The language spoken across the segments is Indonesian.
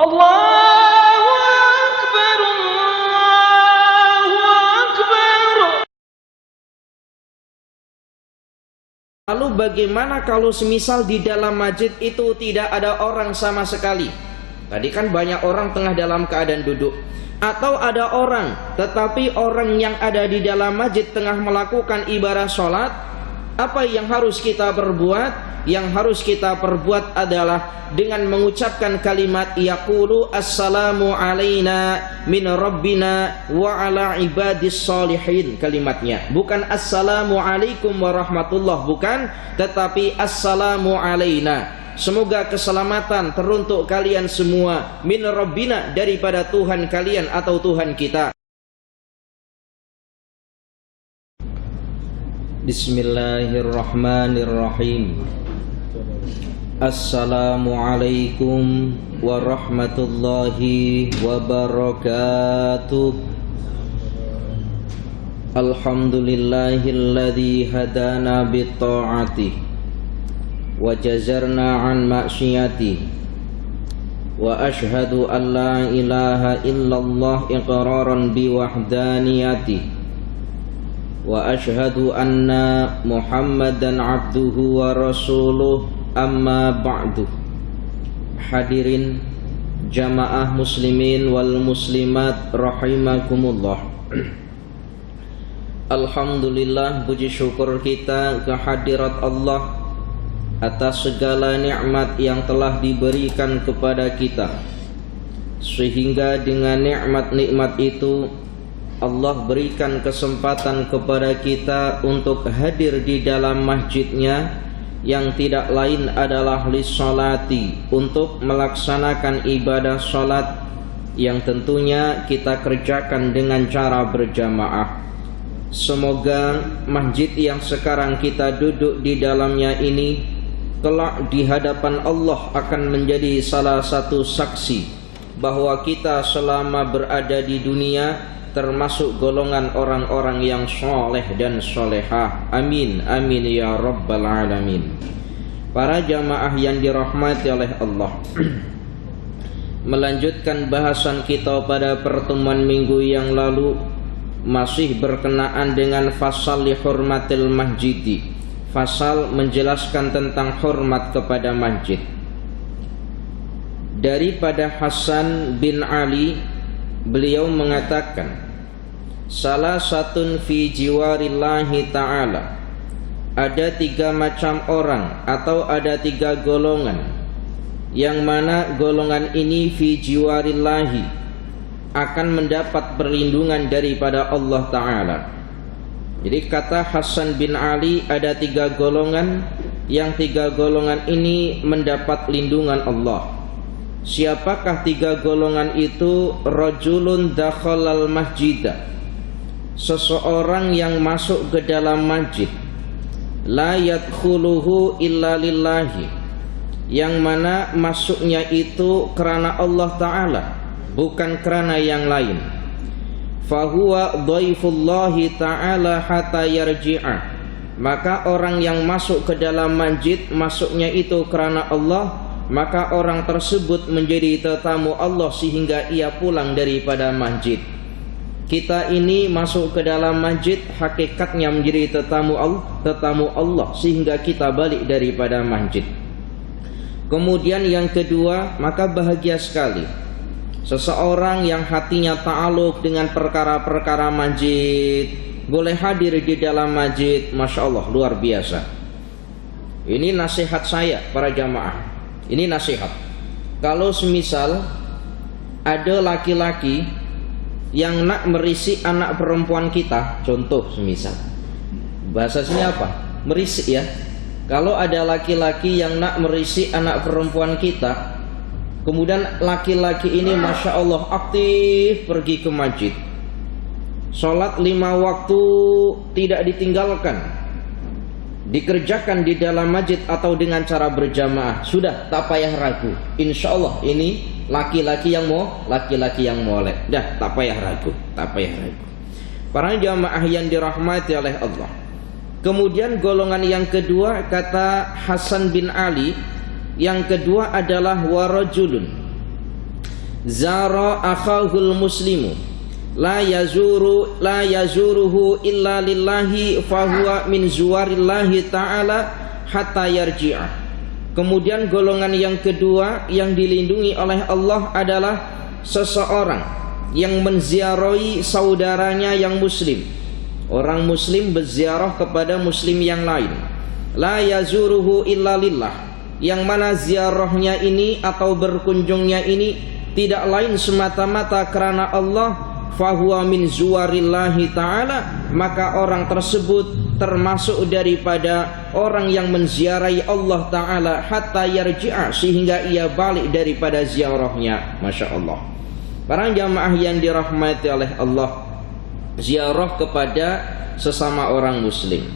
Allahu Akbar, Allahu Akbar. Lalu bagaimana kalau semisal di dalam masjid itu tidak ada orang sama sekali? Tadi kan banyak orang tengah dalam keadaan duduk. Atau ada orang, tetapi orang yang ada di dalam masjid tengah melakukan ibadah sholat. Apa yang harus kita perbuat? Yang harus kita perbuat adalah dengan mengucapkan kalimat yaqulu assalamu alaina min rabbina wa ala ibadis sholihin. Kalimatnya bukan assalamu alaikum warahmatullah, bukan, tetapi assalamu alaina, semoga keselamatan teruntuk kalian semua, min rabbina, daripada Tuhan kalian atau Tuhan kita. Bismillahirrahmanirrahim. Assalamualaikum warahmatullahi wabarakatuh. Alhamdulillahilladzi hadana bitta'atih wa jazarna an ma'siyatih, wa ashhadu an la ilaha illallah iqraran biwahdaniyatih, wa ashhadu anna Muhammadan abduhu wa rasuluh, amma ba'du. Hadirin jamaah muslimin wal muslimat rahimakumullah. Alhamdulillah, puji syukur kita kehadirat Allah atas segala nikmat yang telah diberikan kepada kita, sehingga dengan nikmat-nikmat itu Allah berikan kesempatan kepada kita untuk hadir di dalam masjidnya, yang tidak lain adalah lissolati, untuk melaksanakan ibadah sholat yang tentunya kita kerjakan dengan cara berjamaah. Semoga masjid yang sekarang kita duduk di dalamnya ini kelak di hadapan Allah akan menjadi salah satu saksi bahwa kita selama berada di dunia termasuk golongan orang-orang yang soleh dan solehah. Amin, amin ya rabbal alamin. Para jamaah yang dirahmati oleh Allah, melanjutkan bahasan kita pada pertemuan minggu yang lalu, masih berkenaan dengan fasal li hurmatil masjidi, fasal menjelaskan tentang hormat kepada masjid. Daripada Hasan bin Ali, beliau mengatakan, salah satun fi jiwarillahi ta'ala, ada tiga macam orang atau ada tiga golongan, yang mana golongan ini fi jiwarillahi, akan mendapat perlindungan daripada Allah Ta'ala. Jadi kata Hasan bin Ali, ada tiga golongan, yang tiga golongan ini mendapat lindungan Allah. Siapakah tiga golongan itu? Rajulun dakhalal masjidah, seseorang yang masuk ke dalam masjid, la yadkhuluhu illa lillahi, yang mana masuknya itu karena Allah Ta'ala, bukan karena yang lain. Fahuwa dhaifullahi ta'ala hatta yarji'a, maka orang yang masuk ke dalam masjid masuknya itu karena Allah, maka orang tersebut menjadi tetamu Allah sehingga ia pulang daripada masjid. Kita ini masuk ke dalam masjid hakikatnya menjadi tetamu Allah sehingga kita balik daripada masjid. Kemudian yang kedua, maka bahagia sekali seseorang yang hatinya ta'aluk dengan perkara-perkara masjid, boleh hadir di dalam masjid. Masya Allah, luar biasa. Ini nasihat saya para jamaah. Ini nasihat. Kalau semisal ada laki-laki yang nak merisi anak perempuan kita, contoh semisal, bahasa sini apa? Merisik ya. Kalau ada laki-laki yang nak merisi anak perempuan kita, kemudian laki-laki ini Masya Allah aktif pergi ke masjid, sholat 5 waktu tidak ditinggalkan, dikerjakan di dalam masjid atau dengan cara berjamaah, sudah tak payah ragu, insya Allah ini laki-laki yang molek. Dah tak payah ragu. Para jamaah yang dirahmati oleh Allah. Kemudian golongan yang kedua, kata Hasan bin Ali, yang kedua adalah warajulun, zara akhahul muslimu la yazuruhu illa lillahi fahuwa min zuwarillahi ta'ala hatta yarji'a. Kemudian golongan yang kedua yang dilindungi oleh Allah adalah seseorang yang menziarahi saudaranya yang muslim. Orang muslim berziarah kepada muslim yang lain. La yazuruhu illa lillah, yang mana ziarahnya ini atau berkunjungnya ini tidak lain semata-mata karena Allah, fahuwa min zuwarillahi ta'ala, maka orang tersebut termasuk daripada orang yang menziarahi Allah Ta'ala hatta yarji'a, sehingga ia balik daripada ziarahnya. Masya Allah. Para jamaah yang dirahmati oleh Allah, ziarah kepada sesama orang muslim,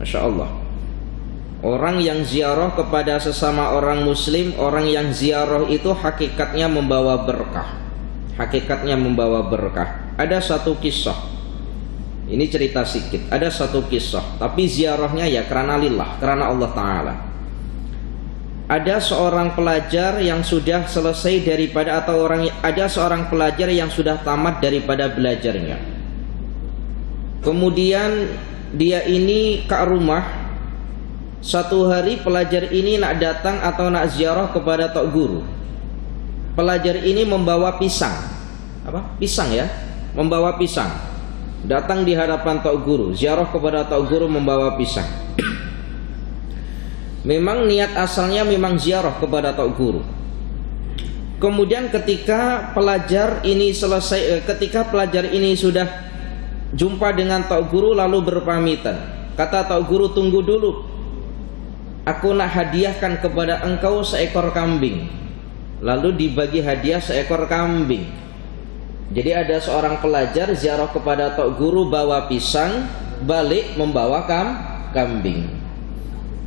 Masya Allah. Orang yang ziarah kepada sesama orang muslim, orang yang ziarah itu hakikatnya membawa berkah. Hakikatnya membawa berkah. Ada satu kisah, ini cerita sedikit. Ada satu kisah, tapi ziarahnya ya karena lillah, karena Allah Ta'ala. Ada seorang pelajar yang sudah selesai daripada, ada seorang pelajar yang sudah tamat daripada belajarnya. Kemudian dia ini ke rumah. Satu hari pelajar ini nak datang atau nak ziarah kepada tok guru. Pelajar ini membawa pisang. Apa? Pisang ya? Membawa pisang. Datang di hadapan tok guru, ziarah kepada tok guru membawa pisang. Memang niat asalnya memang ziarah kepada tok guru. Kemudian ketika pelajar ini sudah jumpa dengan tok guru lalu berpamitan. Kata tok guru, tunggu dulu, aku nak hadiahkan kepada engkau seekor kambing. Lalu dibagi hadiah seekor kambing. Jadi ada seorang pelajar ziarah kepada tok guru bawa pisang, balik membawa kambing.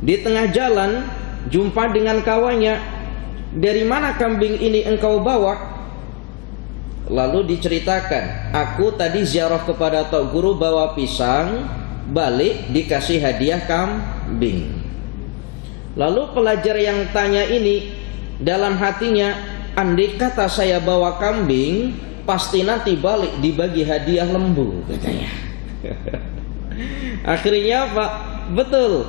Di tengah jalan jumpa dengan kawannya. Dari mana kambing ini engkau bawa? Lalu diceritakan, aku tadi ziarah kepada tok guru bawa pisang, balik dikasih hadiah kambing. Lalu pelajar yang tanya ini dalam hatinya, andai kata saya bawa kambing, pasti nanti balik dibagi hadiah lembu, katanya. Akhirnya Pak, betul,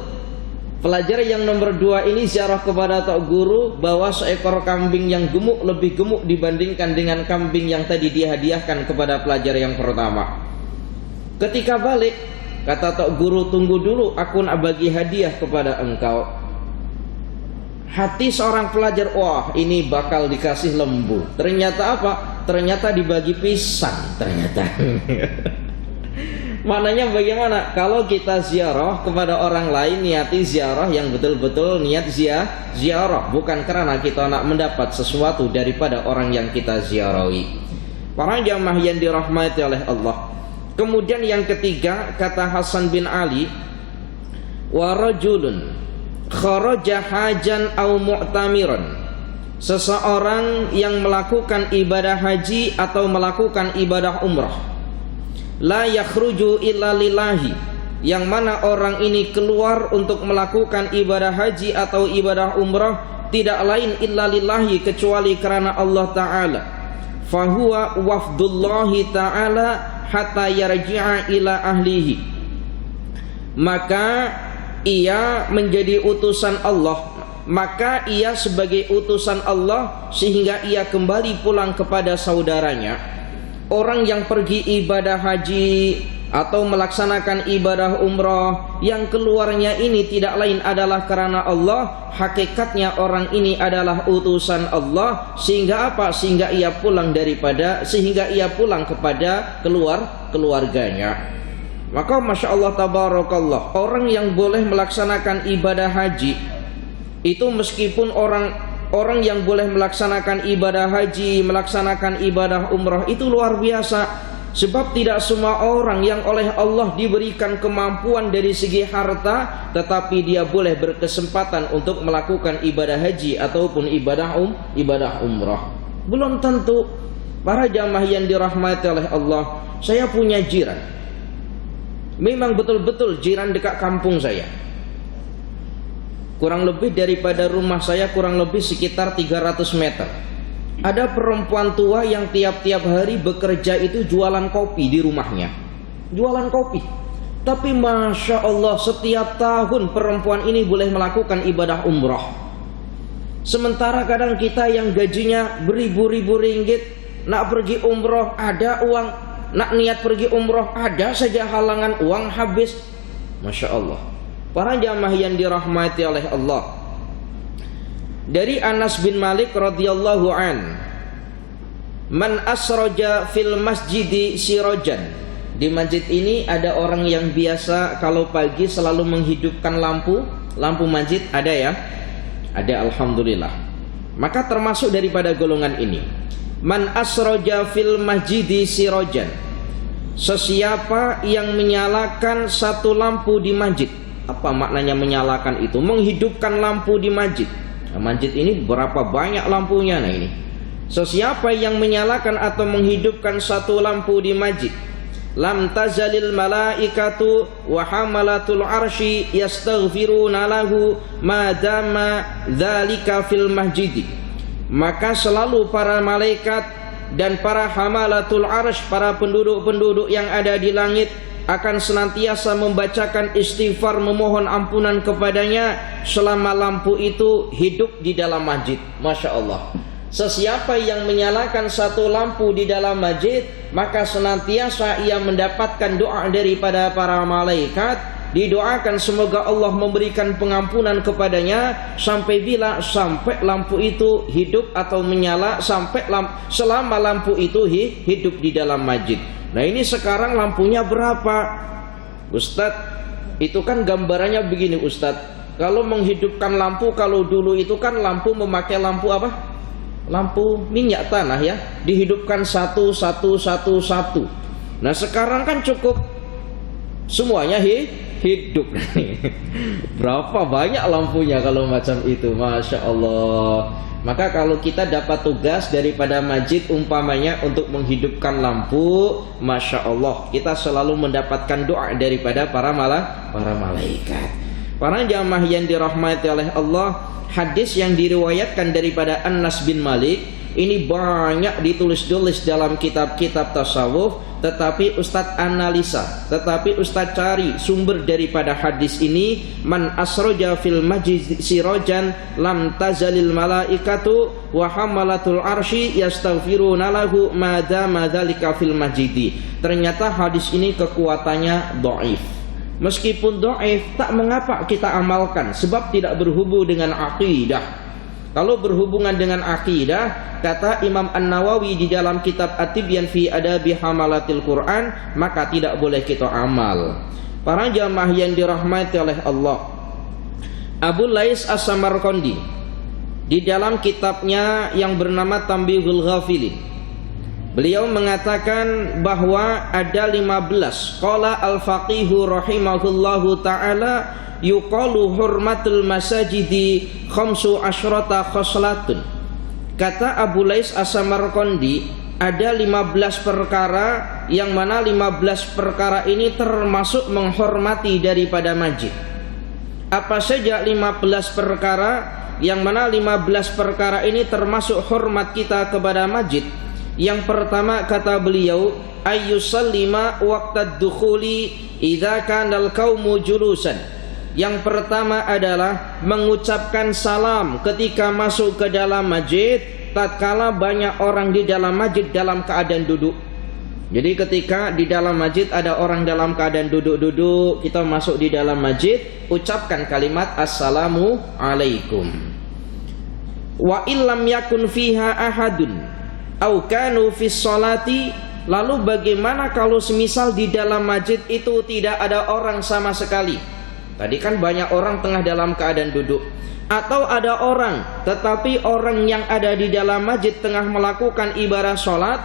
pelajar yang nomor 2 ini ziarah kepada tok guru bawa seekor kambing yang gemuk, lebih gemuk dibandingkan dengan kambing yang tadi dihadiahkan kepada pelajar yang pertama. Ketika balik, kata tok guru, tunggu dulu, aku nak bagi hadiah kepada engkau. Hati seorang pelajar, wah ini bakal dikasih lembu. Ternyata apa? Ternyata dibagi pisang. Ternyata. Maknanya bagaimana? Kalau kita ziarah kepada orang lain, niati ziarah yang betul-betul niat ziarah, bukan karena kita nak mendapat sesuatu daripada orang yang kita ziarahi. Para jamaah yang dirahmati oleh Allah. Kemudian yang ketiga, kata Hasan bin Ali, wa rajulun kharaja hajan au mu'tamiran, seseorang yang melakukan ibadah haji atau melakukan ibadah umrah, la yakhruju illa lillahi, yang mana orang ini keluar untuk melakukan ibadah haji atau ibadah umrah tidak lain illa lillahi, kecuali karena Allah Ta'ala. Fahuwa wafdullahi ta'ala hatta yarji'a ila ahlihi, maka ia menjadi utusan Allah, maka ia sebagai utusan Allah sehingga ia kembali pulang kepada saudaranya. Orang yang pergi ibadah haji atau melaksanakan ibadah umrah yang keluarnya ini tidak lain adalah karena Allah, hakikatnya orang ini adalah utusan Allah, sehingga apa? Sehingga ia pulang kepada keluarganya. Maka Masya Allah tabarakallah, orang yang boleh melaksanakan ibadah haji itu, meskipun orang yang boleh melaksanakan ibadah haji, melaksanakan ibadah umrah itu luar biasa. Sebab tidak semua orang yang oleh Allah diberikan kemampuan dari segi harta, tetapi dia boleh berkesempatan untuk melakukan ibadah haji ataupun ibadah umrah. Belum tentu. Para jamaah yang dirahmati oleh Allah, saya punya jiran, memang betul-betul jiran dekat kampung saya. Kurang lebih daripada rumah saya kurang lebih sekitar 300 meter. Ada perempuan tua yang tiap-tiap hari bekerja itu jualan kopi di rumahnya. Jualan kopi. Tapi Masya Allah, setiap tahun perempuan ini boleh melakukan ibadah umrah. Sementara kadang kita yang gajinya beribu-ribu ringgit, nak pergi umrah ada uang, nak niat pergi umrah ada saja halangan, uang habis. Masya Allah. Para jamaah yang dirahmati oleh Allah, dari Anas bin Malik radhiyallahu an, man asroja fil masjidi sirojan. Di masjid ini ada orang yang biasa kalau pagi selalu menghidupkan lampu masjid, ada ya? Ada, alhamdulillah. Maka termasuk daripada golongan ini, man asroja fil masjidi sirojan, sesiapa yang menyalakan satu lampu di masjid. Apa maknanya menyalakan itu? Menghidupkan lampu di masjid. Nah, masjid ini berapa banyak lampunya? Nah ini, sesiapa yang menyalakan atau menghidupkan satu lampu di masjid, lam tazalil malaikatu wa hamalatul arsy yastaghfiruna lahu madama dzalika fil masjid. Maka selalu para malaikat dan para hamalatul arsy, para penduduk-penduduk yang ada di langit, akan senantiasa membacakan istighfar, memohon ampunan kepadanya selama lampu itu hidup di dalam masjid. Masya Allah. Sesiapa yang menyalakan satu lampu di dalam masjid, maka senantiasa ia mendapatkan doa daripada para malaikat. Didoakan semoga Allah memberikan pengampunan kepadanya sampai bila? Sampai lampu itu hidup atau menyala, sampai selama lampu itu hidup di dalam masjid. Nah ini sekarang lampunya berapa? Ustadz, itu kan gambarannya begini Ustadz. Kalau menghidupkan lampu, kalau dulu itu kan lampu memakai lampu apa? Lampu minyak tanah ya, dihidupkan satu. Nah sekarang kan cukup semuanya hidup. Berapa banyak lampunya kalau macam itu, Masya Allah. Maka kalau kita dapat tugas daripada masjid umpamanya untuk menghidupkan lampu, Masya Allah, kita selalu mendapatkan doa daripada para malaikat. Para jamaah yang dirahmati oleh Allah, hadis yang diriwayatkan daripada Anas bin Malik ini banyak ditulis-tulis dalam kitab-kitab tasawuf, tetapi Ustadz analisa, tetapi Ustadz cari sumber daripada hadis ini. Man asroja fil masjid sirojan lam tazalil malaikatu wa hamalatul arsy yastaghfiruna lahu madama dzalika fil masjid. Ternyata hadis ini kekuatannya dhaif. Meskipun dhaif, tak mengapa kita amalkan, sebab tidak berhubung dengan akidah. Kalau berhubungan dengan akidah, kata Imam An-Nawawi di dalam kitab At-Tibyan fi Adabi Hamalatil Quran, maka tidak boleh kita amal. Para jamaah yang dirahmati oleh Allah, Abu Lais As-Samarqandi di dalam kitabnya yang bernama Tambihul Ghafilin, beliau mengatakan bahwa ada 15. Qala al-faqihu rahimahullahu ta'ala yuqalu hurmatul masajidi khamsu asyrata khoslatun. Kata Abu Lais As-Samarqandi, ada 15 perkara yang mana 15 perkara ini termasuk menghormati daripada masjid. Apa saja 15 perkara yang mana 15 perkara ini termasuk hormat kita kepada masjid? Yang pertama kata beliau, ayyusallima waqtad dukhuli idza kanal qaumu julusan. Yang pertama adalah mengucapkan salam ketika masuk ke dalam masjid, tatkala banyak orang di dalam masjid dalam keadaan duduk. Jadi ketika di dalam masjid ada orang dalam keadaan duduk-duduk, kita masuk di dalam masjid, ucapkan kalimat assalamu alaikum. Wa illam yakun fiha ahadun au kanu fis sholati. Lalu bagaimana kalau semisal di dalam masjid itu tidak ada orang sama sekali? Tadi kan banyak orang tengah dalam keadaan duduk. Atau ada orang, tetapi orang yang ada di dalam masjid tengah melakukan ibadah sholat.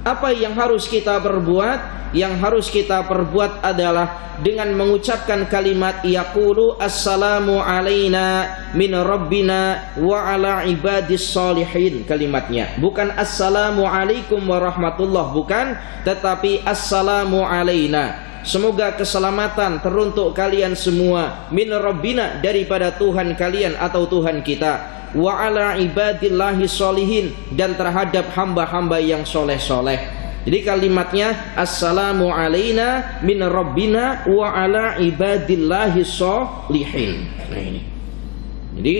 Apa yang harus kita perbuat? Yang harus kita perbuat adalah dengan mengucapkan kalimat yaqulu assalamu alaina min rabbina wa ala ibadis sholihin. Kalimatnya bukan assalamu alaikum warahmatullah, bukan, tetapi assalamu alaina. Semoga keselamatan teruntuk kalian semua min rabbina, daripada Tuhan kalian atau Tuhan kita, wa ala ibadillahi sholihin, dan terhadap hamba-hamba yang soleh-soleh. Jadi kalimatnya assalamu alaina min rabbina wa ala ibadillahi sholihin. Nah ini. Jadi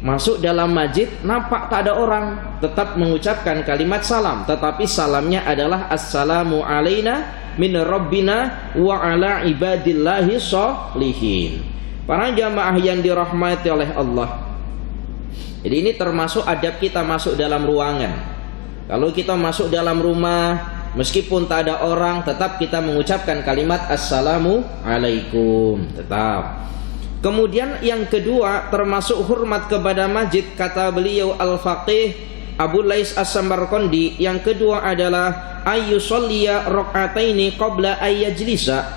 masuk dalam masjid nampak tak ada orang, tetap mengucapkan kalimat salam, tetapi salamnya adalah assalamu alaina min rabbina wa ala ibadillahi sholihin. Para jamaah yang dirahmati oleh Allah, jadi ini termasuk adab kita masuk dalam ruangan. Kalau kita masuk dalam rumah, meskipun tak ada orang, tetap kita mengucapkan kalimat assalamu alaikum, tetap. Kemudian yang kedua termasuk hormat kepada masjid, kata beliau Al-Faqih Abu Lais As-Samarqandi, yang kedua adalah ayyusolliya rok'ataini qabla ayyajlisa.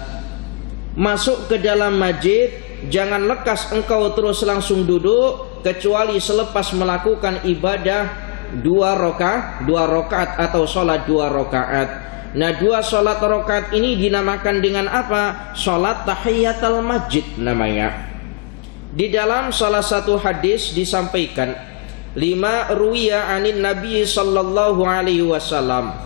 Masuk ke dalam masjid, jangan lekas engkau terus langsung duduk, kecuali selepas melakukan ibadah 2 rakaat atau sholat 2 rakaat. Nah, 2 sholat rakaat ini dinamakan dengan apa? Sholat tahiyatul masjid namanya. Di dalam salah satu hadis disampaikan, lima ruwiya anin Nabi sallallahu alaihi wasallam,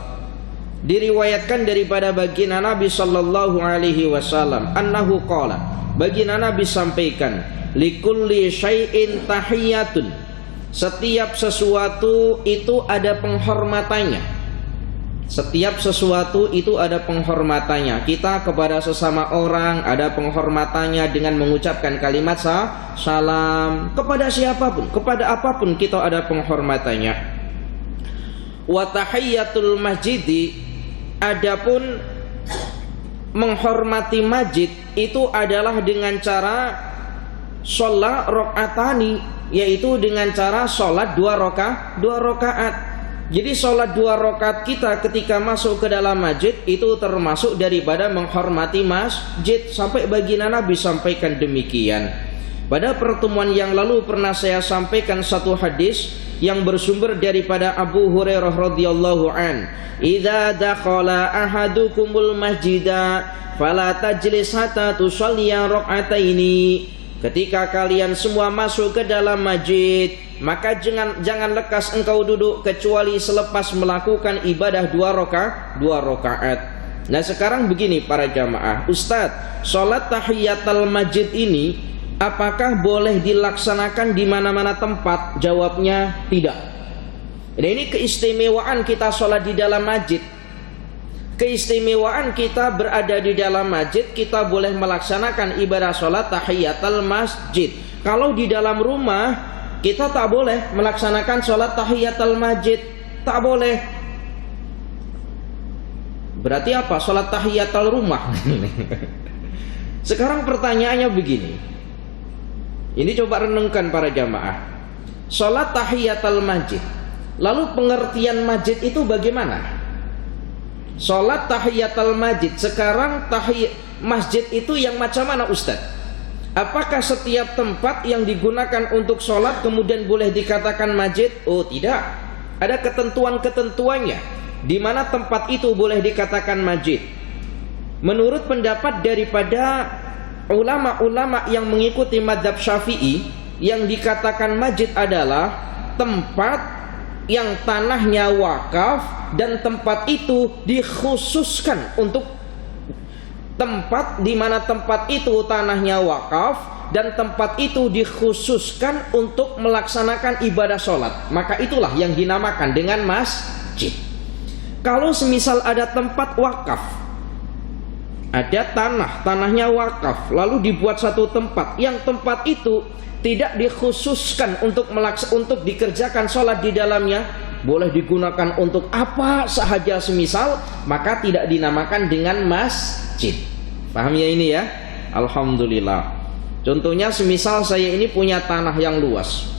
diriwayatkan daripada baginda Nabi sallallahu alaihi wasallam, annahu qala, baginda Nabi sampaikan, likulli syai'in tahiyatun, setiap sesuatu itu ada penghormatannya. Setiap sesuatu itu ada penghormatannya. Kita kepada sesama orang ada penghormatannya dengan mengucapkan kalimat salam. Kepada siapapun, kepada apapun kita ada penghormatannya. Wa tahiyyatul masjidi, adapun menghormati masjid itu adalah dengan cara sholat rakaatani, yaitu dengan cara sholat 2 rakaat. Jadi sholat 2 rakaat kita ketika masuk ke dalam masjid itu termasuk daripada menghormati masjid. Sampai baginda Nabi sampaikan demikian. Pada pertemuan yang lalu pernah saya sampaikan satu hadis yang bersumber daripada Abu Hurairah radhiyallahu an. Idza dakhala ahadukumul masjida fala tajlis hatta tusalliya rak'ataini. Ketika kalian semua masuk ke dalam masjid, maka jangan lekas engkau duduk kecuali selepas melakukan ibadah 2 rakaat. Nah, sekarang begini para jamaah, Ustadz, sholat tahiyatul masjid ini apakah boleh dilaksanakan di mana-mana tempat? Jawabnya tidak. Dan ini keistimewaan kita sholat di dalam masjid. Keistimewaan kita berada di dalam masjid, kita boleh melaksanakan ibadah sholat tahiyatul masjid. Kalau di dalam rumah, kita tak boleh melaksanakan sholat tahiyatul masjid. Tak boleh. Berarti apa? Sholat tahiyatul rumah. Sekarang pertanyaannya begini. Ini coba renungkan para jamaah. Sholat tahiyatul masjid, lalu pengertian masjid itu bagaimana? Sholat tahiyatul masjid, sekarang masjid itu yang macam mana Ustaz? Apakah setiap tempat yang digunakan untuk sholat kemudian boleh dikatakan masjid? Oh tidak, ada ketentuan-ketentuannya di mana tempat itu boleh dikatakan masjid. Menurut pendapat daripada ulama-ulama yang mengikuti mazhab Syafi'i, yang dikatakan masjid adalah tempat yang tanahnya wakaf dan tempat itu dikhususkan untuk tempat di mana tempat itu tanahnya wakaf dan tempat itu dikhususkan untuk melaksanakan ibadah sholat, maka itulah yang dinamakan dengan masjid. Kalau semisal ada tempat wakaf, ada tanahnya wakaf, lalu dibuat satu tempat, yang tempat itu tidak dikhususkan untuk dikerjakan sholat di dalamnya, boleh digunakan untuk apa sahaja semisal, maka tidak dinamakan dengan masjid. Paham ya ini ya? Alhamdulillah. Contohnya semisal saya ini punya tanah yang luas,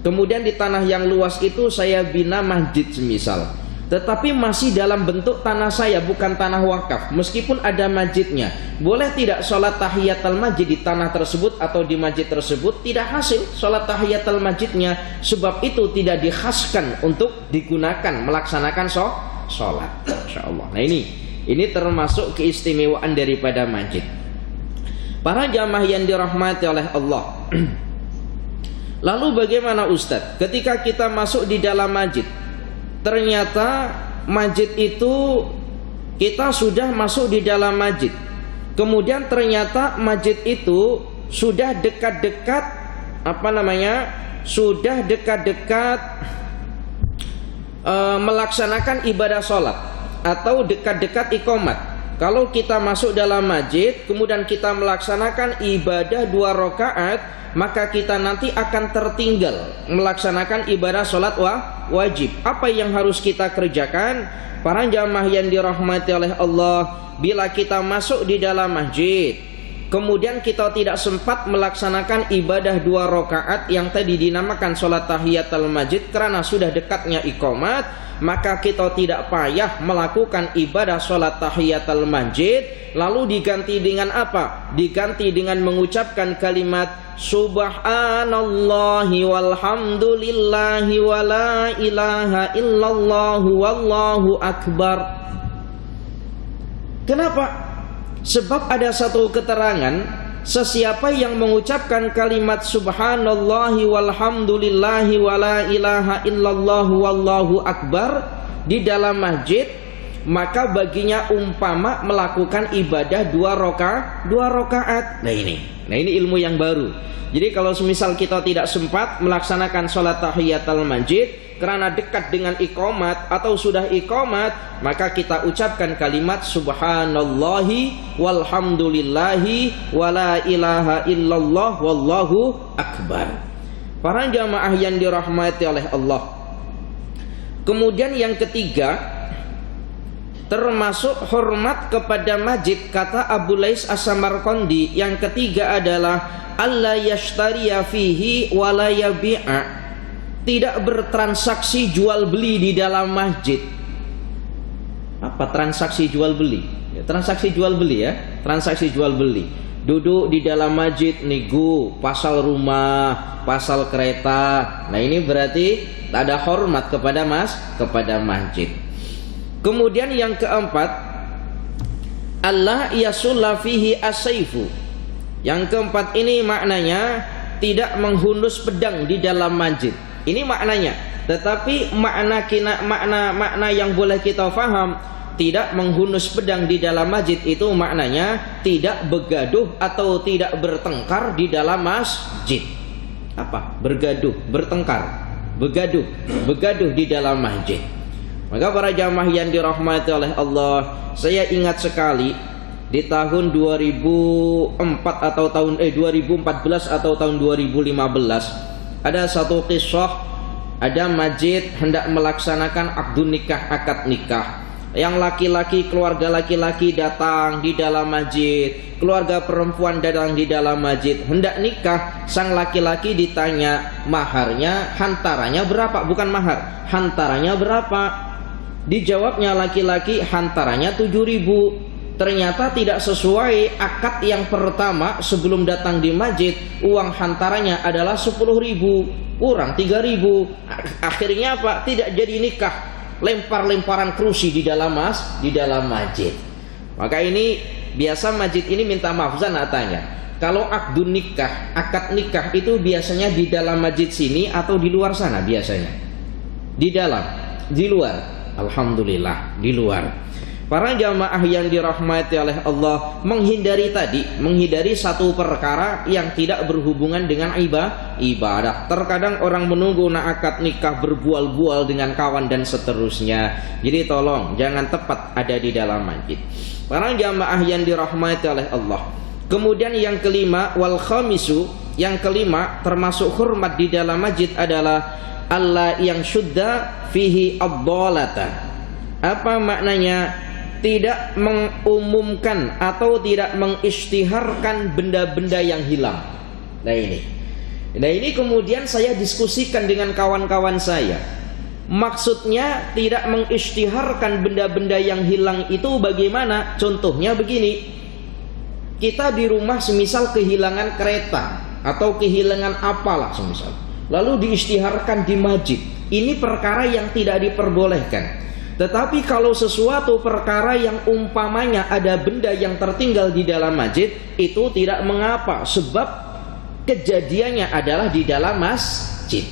kemudian di tanah yang luas itu saya bina masjid semisal, tetapi masih dalam bentuk tanah saya, bukan tanah wakaf, meskipun ada masjidnya, boleh tidak sholat tahiyatul masjid di tanah tersebut atau di masjid tersebut? Tidak hasil sholat tahiyatul masjidnya, sebab itu tidak dikhaskan untuk digunakan melaksanakan sholat. Insyaallah. Nah ini termasuk keistimewaan daripada masjid. Para jamaah yang dirahmati oleh Allah, Lalu bagaimana Ustadz? Ketika kita masuk di dalam masjid, ternyata masjid itu kita sudah masuk di dalam masjid. Kemudian ternyata masjid itu sudah dekat-dekat sudah dekat-dekat melaksanakan ibadah sholat atau dekat-dekat iqamat. Kalau kita masuk dalam masjid kemudian kita melaksanakan ibadah 2 rakaat, maka kita nanti akan tertinggal melaksanakan ibadah sholat wajib. Apa yang harus kita kerjakan? Para jamaah yang dirahmati oleh Allah, bila kita masuk di dalam masjid kemudian kita tidak sempat melaksanakan ibadah 2 rakaat yang tadi dinamakan sholat tahiyatul masjid karena sudah dekatnya iqamat, maka kita tidak payah melakukan ibadah sholat tahiyatul masjid. Lalu diganti dengan apa? Diganti dengan mengucapkan kalimat subhanallahi walhamdulillahi wa la ilaha illallah wallahu akbar. Kenapa? Sebab ada satu keterangan, sesiapa yang mengucapkan kalimat subhanallahi walhamdulillahi wa la ilaha illallah wallahu akbar di dalam masjid, maka baginya umpama melakukan ibadah 2 rakaat. Nah ini ilmu yang baru. Jadi kalau semisal kita tidak sempat melaksanakan sholat tahiyatul masjid karena dekat dengan iqamat atau sudah iqamat, maka kita ucapkan kalimat subhanallahi walhamdulillahi wa la ilaha illallah wallahu akbar. Para jamaah yang dirahmati oleh Allah. Kemudian yang ketiga, termasuk hormat kepada masjid, kata Abu Lais As-Samarqandi, yang ketiga adalah alla yashtariya fihi wa la yabi'a, tidak bertransaksi jual beli di dalam masjid. Apa transaksi jual beli? Ya, transaksi jual beli ya, transaksi jual beli. Duduk di dalam masjid nego, pasal rumah, pasal kereta. Nah ini berarti tak ada hormat kepada masjid. Kemudian yang keempat, Allah yasulla fihi as-saifu. Yang keempat ini maknanya tidak menghunus pedang di dalam masjid. Ini maknanya. Tetapi makna yang boleh kita faham, tidak menghunus pedang di dalam masjid itu maknanya tidak bergaduh atau tidak bertengkar di dalam masjid. Apa? Bergaduh, bertengkar, begaduh di dalam masjid. Maka para jamaah yang dirahmati oleh Allah, saya ingat sekali di tahun 2014 atau tahun 2015 ada satu kisah, ada masjid hendak melaksanakan akdun nikah, akad nikah. Yang laki-laki, keluarga laki-laki datang di dalam masjid, keluarga perempuan datang di dalam masjid, hendak nikah. Sang laki-laki ditanya maharnya, hantarannya berapa? Bukan mahar, hantarannya berapa? Dijawabnya laki-laki hantarannya 7.000. Ternyata tidak sesuai akad yang pertama sebelum datang di masjid. Uang hantarannya adalah 10.000, kurang 3.000. Akhirnya apa? Tidak jadi nikah. Lempar-lemparan kerusi di dalam masjid. Maka ini biasa masjid ini minta maaf, saya tanya. Kalau akdun nikah, akad nikah itu biasanya di dalam masjid sini atau di luar sana biasanya? Di dalam, di luar. Alhamdulillah, di luar. Para jamaah yang dirahmati oleh Allah, menghindari satu perkara yang tidak berhubungan dengan ibadah. Terkadang orang menunggu akad nikah berbual-bual dengan kawan dan seterusnya. Jadi tolong jangan tepat ada di dalam masjid. Para jamaah yang dirahmati oleh Allah. Kemudian yang kelima, wal khamisu, yang kelima termasuk hormat di dalam masjid adalah Allah yang syudda fihi ad-dhalata. Apa maknanya? Tidak mengumumkan atau tidak mengisytiharkan benda-benda yang hilang. Nah ini kemudian saya diskusikan dengan kawan-kawan saya. Maksudnya tidak mengisytiharkan benda-benda yang hilang itu bagaimana? Contohnya begini. Kita di rumah semisal kehilangan kereta atau kehilangan apalah semisal, lalu diisytiharkan di masjid. Ini perkara yang tidak diperbolehkan. Tetapi kalau sesuatu perkara yang umpamanya ada benda yang tertinggal di dalam masjid, itu tidak mengapa. Sebab kejadiannya adalah di dalam masjid.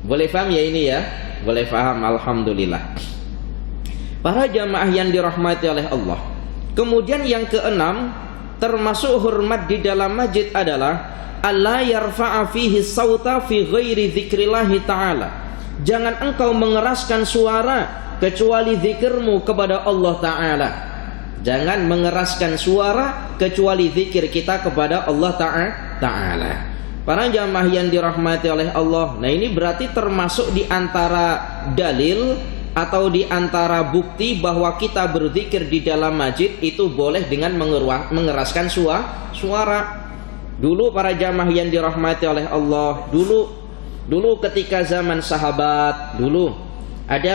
Boleh paham ya ini ya? Boleh paham, alhamdulillah. Para jamaah yang dirahmati oleh Allah. Kemudian yang keenam, termasuk hormat di dalam masjid adalah alla yarfa'a fihi sauta fi ghairi dzikrillahi ta'ala. Jangan engkau mengeraskan suara kecuali zikirmu kepada Allah Ta'ala. Jangan mengeraskan suara kecuali zikir kita kepada Allah Ta'ala. Para jamaah yang dirahmati oleh Allah. Nah ini berarti termasuk di antara dalil atau di antara bukti bahwa kita berzikir di dalam masjid itu boleh dengan mengeraskan suara. Dulu para jamaah yang dirahmati oleh Allah, dulu ketika zaman sahabat, dulu ada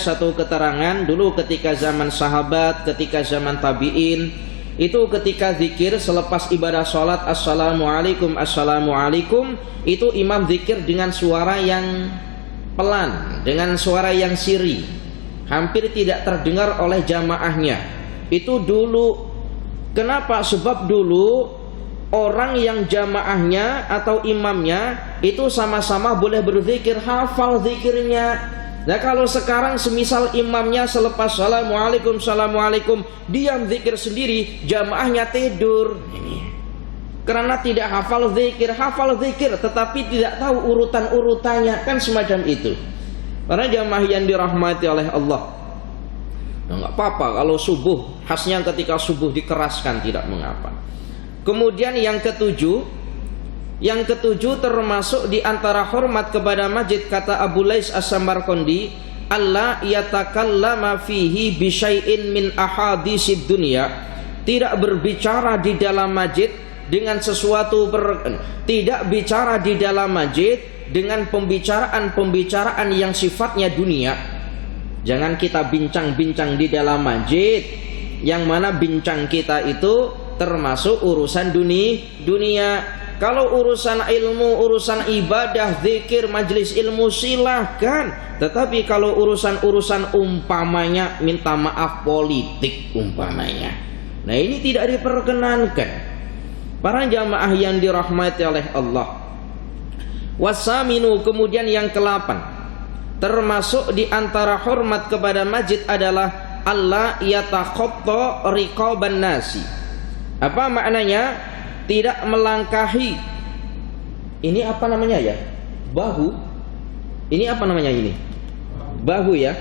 satu keterangan dulu ketika zaman sahabat, ketika zaman tabi'in, itu ketika zikir selepas ibadah sholat assalamualaikum assalamualaikum, itu imam zikir dengan suara yang pelan, dengan suara yang sirih, hampir tidak terdengar oleh jamaahnya. Itu dulu. Kenapa? Sebab dulu orang yang jamaahnya atau imamnya itu sama-sama boleh berzikir, hafal zikirnya. Nah kalau sekarang semisal imamnya selepas assalamualaikum assalamualaikum diam zikir sendiri, jamaahnya tidur. Karena tidak hafal zikir tetapi tidak tahu urutan-urutannya, kan semacam itu. Para jamaah yang dirahmati oleh Allah, nah, nggak apa-apa kalau subuh, khasnya ketika subuh dikeraskan, tidak mengapa. Kemudian yang ketujuh termasuk di antara hormat kepada masjid, kata Abu Lais As-Samarqandi, alla yatakallama fihi bi syai'in min ahadisid dunya. Tidak berbicara di dalam masjid dengan sesuatu tidak bicara di dalam masjid dengan pembicaraan yang sifatnya dunia. Jangan kita bincang-bincang di dalam masjid, yang mana bincang kita itu termasuk urusan dunia. Kalau urusan ilmu, urusan ibadah, zikir, majelis ilmu silahkan. Tetapi kalau urusan umpamanya minta maaf politik umpamanya, nah ini tidak diperkenankan. Para jamaah yang dirahmati oleh Allah. Wasaminu, kemudian yang ke-8, termasuk di antara hormat kepada masjid adalah alla yatakhatta riqaban nasi. Apa maknanya? Tidak melangkahi. Ini apa namanya ya? Bahu. Ini apa namanya ini? Bahu ya.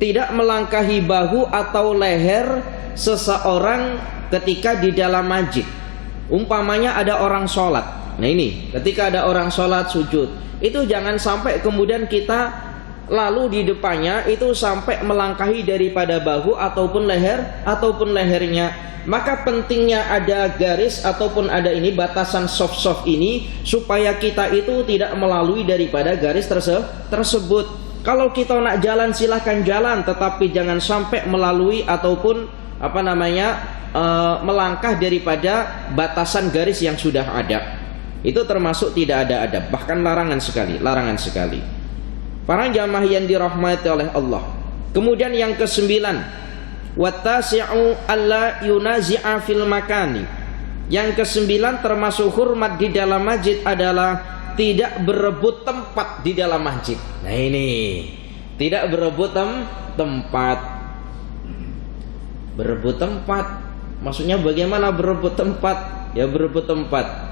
Tidak melangkahi bahu atau leher seseorang ketika di dalam masjid. Umpamanya ada orang sholat. Nah ini, ketika ada orang sholat sujud, itu jangan sampai kemudian kita lalu di depannya itu sampai melangkahi daripada bahu ataupun lehernya. Maka pentingnya ada garis ataupun ada ini batasan soft ini supaya kita itu tidak melalui daripada garis tersebut. Kalau kita nak jalan silahkan jalan, tetapi jangan sampai melalui ataupun melangkah daripada batasan garis yang sudah ada. Itu termasuk tidak ada adab, bahkan larangan sekali. Para jamaah yang dirahmati oleh Allah. Kemudian yang ke-9, wattasi'u alla yunazi'a fil makani. Yang ke-9 termasuk hormat di dalam masjid adalah tidak berebut tempat di dalam masjid. Nah ini, tidak berebut tempat. Berebut tempat, maksudnya bagaimana berebut tempat? Ya berebut tempat.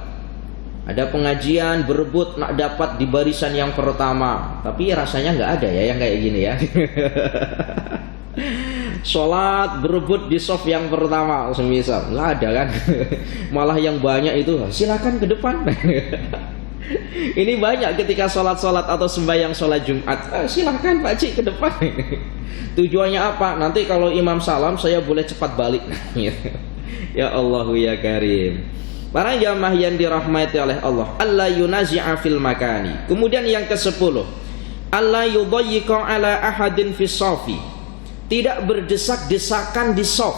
Ada pengajian berebut nak dapat di barisan yang pertama, tapi rasanya nggak ada ya yang kayak gini ya. Sholat berebut di saf yang pertama, semisal nggak ada kan. Malah yang banyak itu silakan ke depan. Ini banyak ketika sholat atau sembahyang sholat Jumat, silakan Pak Cik ke depan. Tujuannya apa? Nanti kalau imam salam saya boleh cepat balik. Ya Allahu ya Karim. Para jamaah yang dirahmati oleh Allah, alla yunazi'a fil makani. Kemudian yang ke-10, alla yudayyiqa ala ahadin fis shafi. Tidak berdesak-desakan di shaf.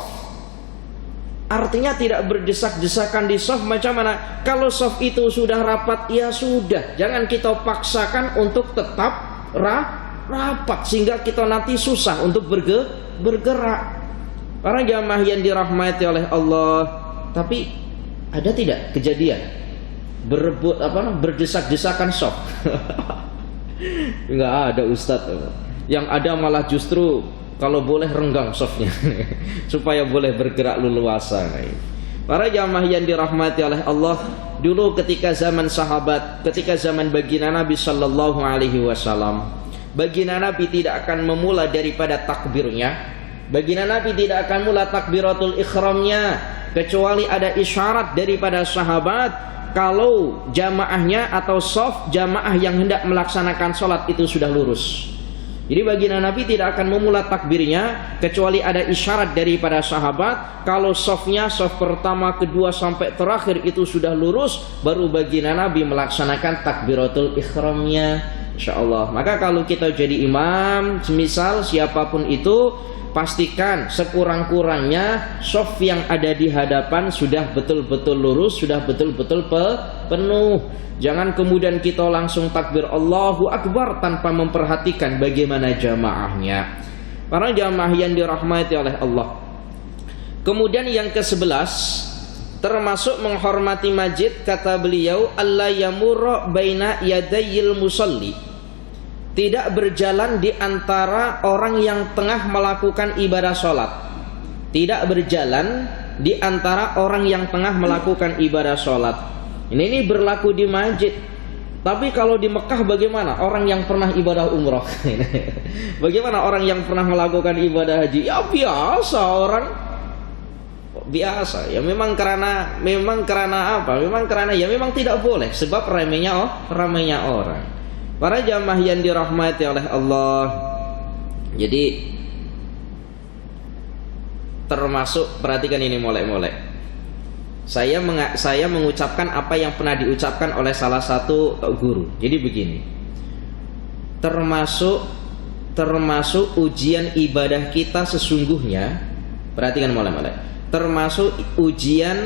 Artinya tidak berdesak-desakan di shaf macam mana? Kalau shaf itu sudah rapat, ya sudah, jangan kita paksakan untuk tetap rapat sehingga kita nanti susah untuk bergerak. Para jamaah yang dirahmati oleh Allah, tapi ada tidak kejadian berebut berdesak-desakan saf. Enggak ada ustadz. Yang ada malah justru kalau boleh renggang safnya supaya boleh bergerak leluasa. Para jamaah yang dirahmati oleh Allah, dulu ketika zaman sahabat, ketika zaman baginda Nabi sallallahu alaihi wasallam, baginda Nabi tidak akan memulai daripada takbirnya. Baginda Nabi tidak akan mulai takbiratul ihramnya kecuali ada isyarat daripada sahabat kalau jamaahnya atau shaf jamaah yang hendak melaksanakan sholat itu sudah lurus. Jadi baginda Nabi tidak akan memulai takbirnya kecuali ada isyarat daripada sahabat kalau shafnya, shaf pertama, kedua sampai terakhir itu sudah lurus, baru baginda Nabi melaksanakan takbiratul ihramnya. Insyaallah. Maka kalau kita jadi imam, semisal siapapun itu, pastikan sekurang-kurangnya shaf yang ada di hadapan sudah betul-betul lurus, sudah betul-betul penuh. Jangan kemudian kita langsung takbir Allahu Akbar tanpa memperhatikan bagaimana jamaahnya. Para jamaah yang dirahmati oleh Allah. Kemudian yang ke-11, termasuk menghormati masjid, kata beliau, alla yamurra baina yadayil musalli. Tidak berjalan di antara orang yang tengah melakukan ibadah sholat. Tidak berjalan di antara orang yang tengah melakukan ibadah sholat. Ini berlaku di masjid. Tapi kalau di Mekah bagaimana? Orang yang pernah ibadah umrah. Bagaimana orang yang pernah melakukan ibadah haji? Ya biasa orang. Biasa. Ya memang karena apa? Memang karena ya memang tidak boleh sebab ramainya orang. Para jamaah yang dirahmati oleh Allah. Jadi termasuk, perhatikan ini molek-molek. Saya mengucapkan apa yang pernah diucapkan oleh salah satu guru. Jadi begini. Termasuk ujian ibadah kita sesungguhnya. Perhatikan molek-molek. Termasuk ujian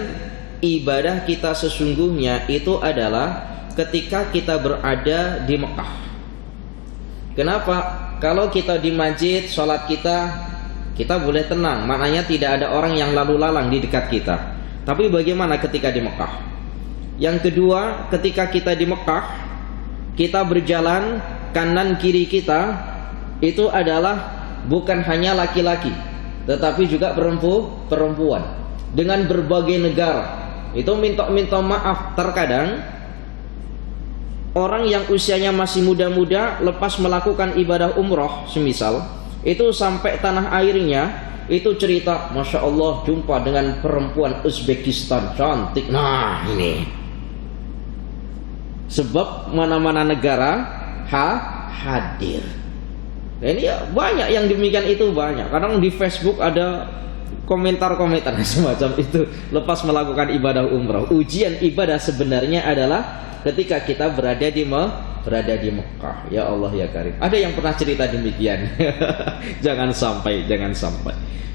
ibadah kita sesungguhnya itu adalah ketika kita berada di Mekah. Kenapa? Kalau kita di masjid, sholat kita boleh tenang. Maknanya tidak ada orang yang lalu lalang di dekat kita. Tapi bagaimana ketika di Mekah? Yang kedua, ketika kita di Mekah, kita berjalan kanan kiri kita itu adalah bukan hanya laki-laki, tetapi juga perempuan dengan berbagai negara. Itu minta maaf. Terkadang orang yang usianya masih muda-muda lepas melakukan ibadah umroh semisal, itu sampai tanah airnya itu cerita, Masya Allah jumpa dengan perempuan Uzbekistan cantik. Nah ini sebab mana-mana negara hadir. Nah, ini ya, banyak yang demikian itu banyak. Kadang di Facebook ada komentar-komentar semacam itu lepas melakukan ibadah umrah. Ujian ibadah sebenarnya adalah ketika kita berada di Mekah. Ya Allah ya Karim. Ada yang pernah cerita demikian. Jangan sampai.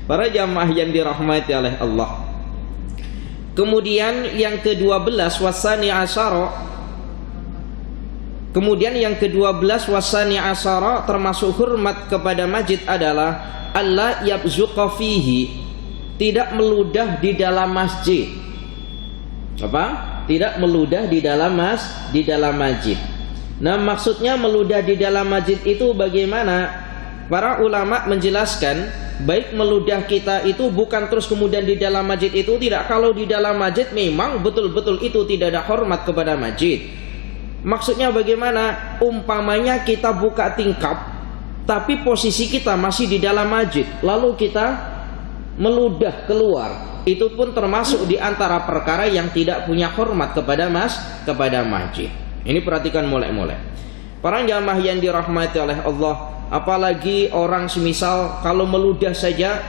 Para jamaah yang dirahmati oleh Allah. Kemudian yang ke-12 wasani asyara. Kemudian yang ke-12 wasani asyara, termasuk hormat kepada masjid adalah alla yabzuqa fihi. Tidak meludah di dalam masjid. Apa? Tidak meludah di dalam masjid. Nah, maksudnya meludah di dalam masjid itu bagaimana? Para ulama menjelaskan, baik meludah kita itu bukan terus kemudian di dalam masjid itu tidak. Kalau di dalam masjid memang betul-betul itu tidak ada hormat kepada masjid. Maksudnya bagaimana? Umpamanya kita buka tingkap, tapi posisi kita masih di dalam masjid, lalu kita meludah keluar. Itu pun termasuk di antara perkara yang tidak punya hormat kepada masjid. Ini perhatikan molek-molek. Para jamaah yang dirahmati oleh Allah, apalagi orang semisal kalau meludah saja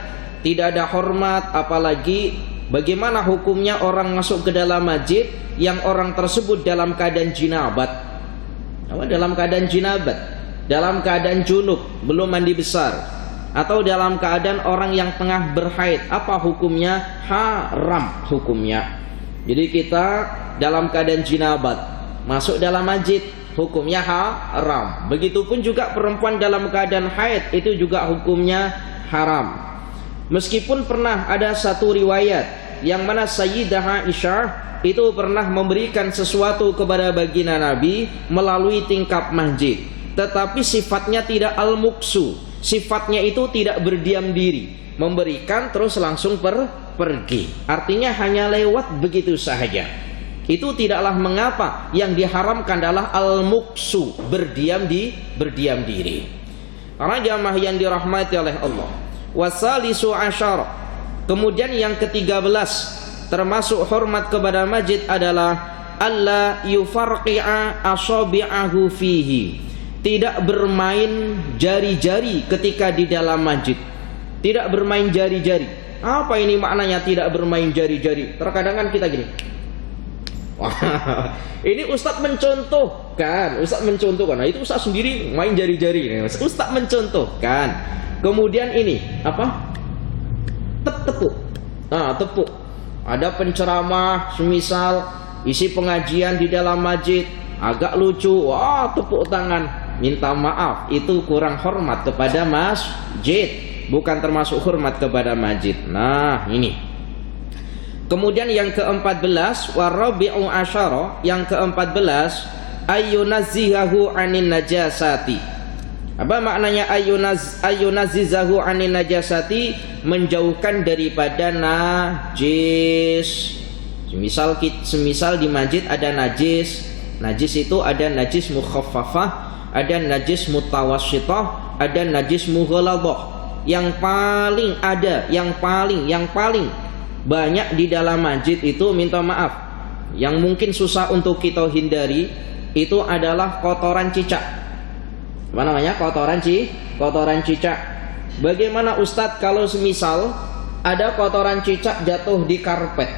tidak ada hormat, apalagi bagaimana hukumnya orang masuk ke dalam masjid yang orang tersebut dalam keadaan jinabat. Dalam keadaan jinabat, dalam keadaan junub, belum mandi besar, atau dalam keadaan orang yang tengah berhaid. Apa hukumnya? Haram hukumnya. Jadi kita dalam keadaan jinabat masuk dalam masjid, hukumnya haram. Begitupun juga perempuan dalam keadaan haid, itu juga hukumnya haram. Meskipun pernah ada satu riwayat yang mana Sayyidah Aisyah itu pernah memberikan sesuatu kepada baginda Nabi melalui tingkap masjid, tetapi sifatnya tidak al-muksu, sifatnya itu tidak berdiam diri, memberikan terus langsung pergi, artinya hanya lewat begitu saja. Itu tidaklah mengapa. Yang diharamkan adalah al-muksu, berdiam diri. Para jamaah yang dirahmati oleh Allah. Wasalisu asyara, kemudian yang ke-13 termasuk hormat kepada masjid adalah alla yufarqi'a asabi'ahu fihi, tidak bermain jari-jari ketika di dalam masjid. Tidak bermain jari-jari. Apa ini maknanya tidak bermain jari-jari? Terkadang kan kita gini. Wah, ini Ustadz mencontohkan. Nah itu Ustadz sendiri main jari-jari. Ustadz mencontohkan. Kemudian ini apa? Tepuk. Nah, tepuk. Ada penceramah, semisal isi pengajian di dalam masjid, agak lucu. Wah, tepuk tangan. Minta maaf, itu kurang hormat kepada masjid, bukan termasuk hormat kepada masjid. Nah, ini. Kemudian yang ke-14, warabi'u asyara, yang ke-14, ayyunazzihahu 'anin najasati. Apa maknanya ayyunazzihahu 'anin najasati? Menjauhkan daripada najis. Semisal di masjid ada najis. Najis itu ada najis mukhaffafah, ada najis mutawassithah, ada najis mughalladhah. Yang paling banyak di dalam masjid itu, minta maaf, yang mungkin susah untuk kita hindari itu adalah kotoran cicak. Apa namanya? Kotoran cicak. Bagaimana Ustadz kalau semisal ada kotoran cicak jatuh di karpet?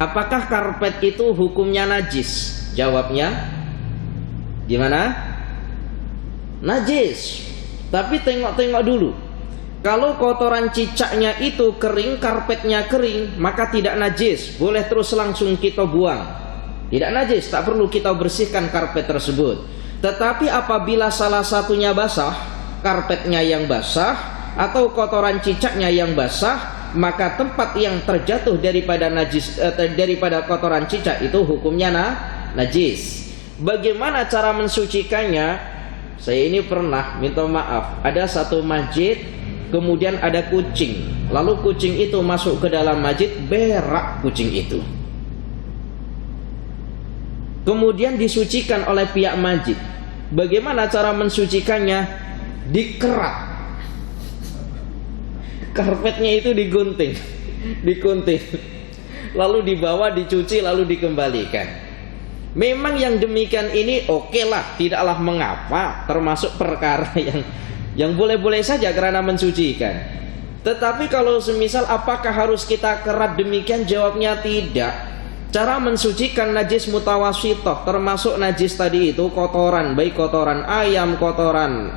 Apakah karpet itu hukumnya najis? Jawabnya gimana? Najis. Tapi tengok dulu. Kalau kotoran cicaknya itu kering, karpetnya kering, maka tidak najis, boleh terus langsung kita buang. Tidak najis, tak perlu kita bersihkan karpet tersebut. Tetapi apabila salah satunya basah, karpetnya yang basah atau kotoran cicaknya yang basah, maka tempat yang terjatuh daripada kotoran cicak itu hukumnya najis. Bagaimana cara mensucikannya? Saya ini pernah, minta maaf, ada satu masjid, kemudian ada kucing. Lalu kucing itu masuk ke dalam masjid, berak kucing itu. Kemudian disucikan oleh pihak masjid. Bagaimana cara mensucikannya? Dikerat. Karpetnya itu digunting. Lalu dibawa, dicuci, lalu dikembalikan. Memang yang demikian ini oke lah, tidaklah mengapa, termasuk perkara yang boleh-boleh saja karena mensucikan. Tetapi kalau semisal apakah harus kita kerat demikian? Jawabnya tidak. Cara mensucikan najis mutawassithah, termasuk najis tadi itu kotoran, baik kotoran ayam, kotoran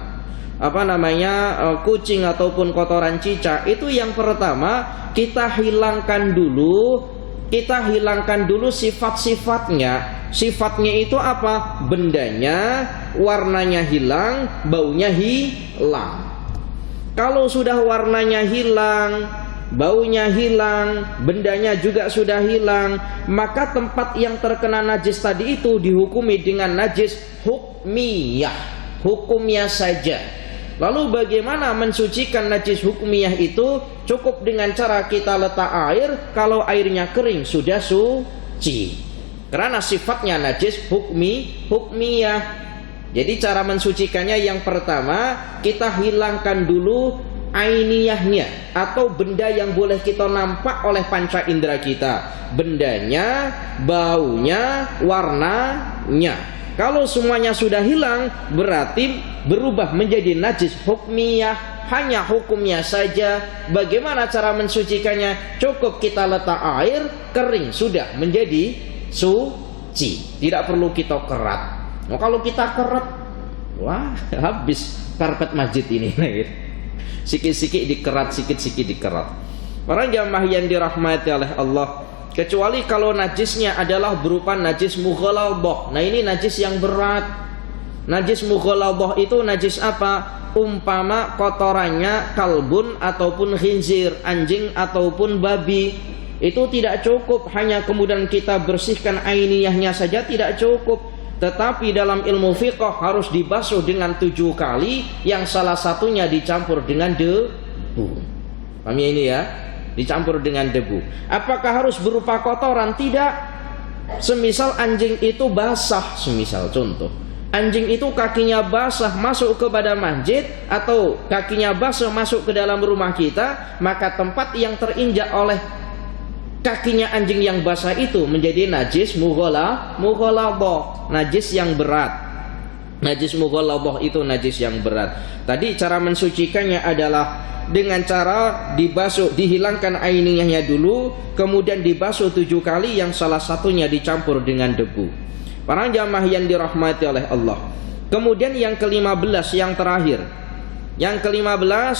kucing ataupun kotoran cicak, itu yang pertama kita hilangkan dulu sifat-sifatnya. Sifatnya itu apa? Bendanya, warnanya hilang, baunya hilang. Kalau sudah warnanya hilang, baunya hilang, bendanya juga sudah hilang, maka tempat yang terkena najis tadi itu dihukumi dengan najis hukmiyah, hukumnya saja. Lalu bagaimana mensucikan najis hukmiyah itu? Cukup dengan cara kita letak air, kalau airnya kering sudah suci. Karena sifatnya najis hukmiyah. Jadi cara mensucikannya yang pertama, kita hilangkan dulu ainiyahnya, atau benda yang boleh kita nampak oleh panca indera kita. Bendanya, baunya, warnanya. Kalau semuanya sudah hilang, berarti berubah menjadi najis hukmiyah, hanya hukumnya saja. Bagaimana cara mensucikannya? Cukup kita letak air, kering, sudah menjadi suci, tidak perlu kita kerat. Nah, kalau kita kerat, wah, habis karpet masjid ini. Sikit-sikit dikerat. Para jamaah yang dirahmati oleh Allah, kecuali kalau najisnya adalah berupa najis mughalladhah. Nah, ini najis yang berat. Najis mughalladhah itu najis apa? Umpama kotorannya kalbun ataupun khinzir, anjing ataupun babi. Itu tidak cukup hanya kemudian kita bersihkan ainiyahnya saja, tidak cukup. Tetapi dalam ilmu fiqh harus dibasuh dengan 7 kali, yang salah satunya dicampur dengan debu. Paham ya ini ya? Dicampur dengan debu. Apakah harus berupa kotoran? Tidak. Semisal anjing itu basah, semisal contoh, anjing itu kakinya basah masuk kepada masjid, atau kakinya basah masuk ke dalam rumah kita, maka tempat yang terinjak oleh kakinya anjing yang basah itu menjadi najis mughalladhah, najis yang berat. Najis mughalladhah itu najis yang berat. Tadi cara mensucikannya adalah dengan cara dibasuh, dihilangkan ainiyahnya dulu, kemudian dibasuh 7 kali, yang salah satunya dicampur dengan debu. Para jamaah yang dirahmati oleh Allah. Kemudian yang ke-15, yang terakhir. Yang ke-15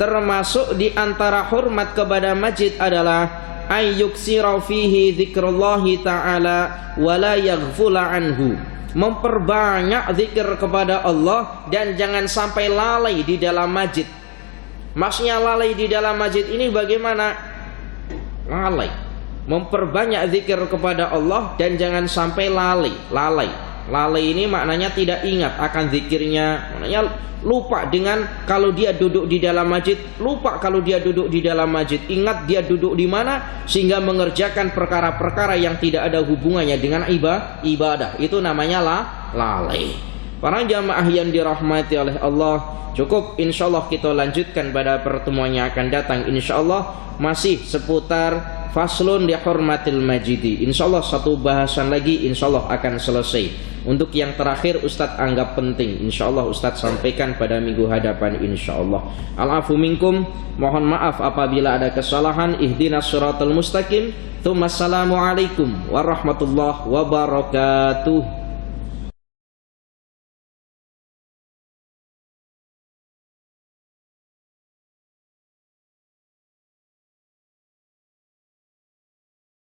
termasuk di antara hormat kepada masjid adalah ayyuksira fihi dzikrullahi ta'ala wa la yaghfula anhu. Memperbanyak zikir kepada Allah dan jangan sampai lalai di dalam masjid. Maksudnya lalai di dalam masjid ini bagaimana? Lalai. Memperbanyak zikir kepada Allah dan jangan sampai lalai. Lalai ini maknanya tidak ingat akan zikirnya, maknanya lupa dengan kalau dia duduk di dalam masjid, lupa kalau dia duduk di dalam masjid, ingat dia duduk di mana, sehingga mengerjakan perkara-perkara yang tidak ada hubungannya dengan ibadah. Itu namanya lalai. Para jamaah yang dirahmati oleh Allah, cukup insyaallah kita lanjutkan pada pertemuan yang akan datang. Insyaallah masih seputar faslun di hurmatil majidi. Insyaallah satu bahasan lagi insyaallah akan selesai. Untuk yang terakhir Ustadz anggap penting, insyaallah Ustadz sampaikan pada minggu hadapan insyaallah. Al-afu minkum, mohon maaf apabila ada kesalahan. Ihdinas siratal mustaqim. Assalamualaikum warahmatullahi wabarakatuh.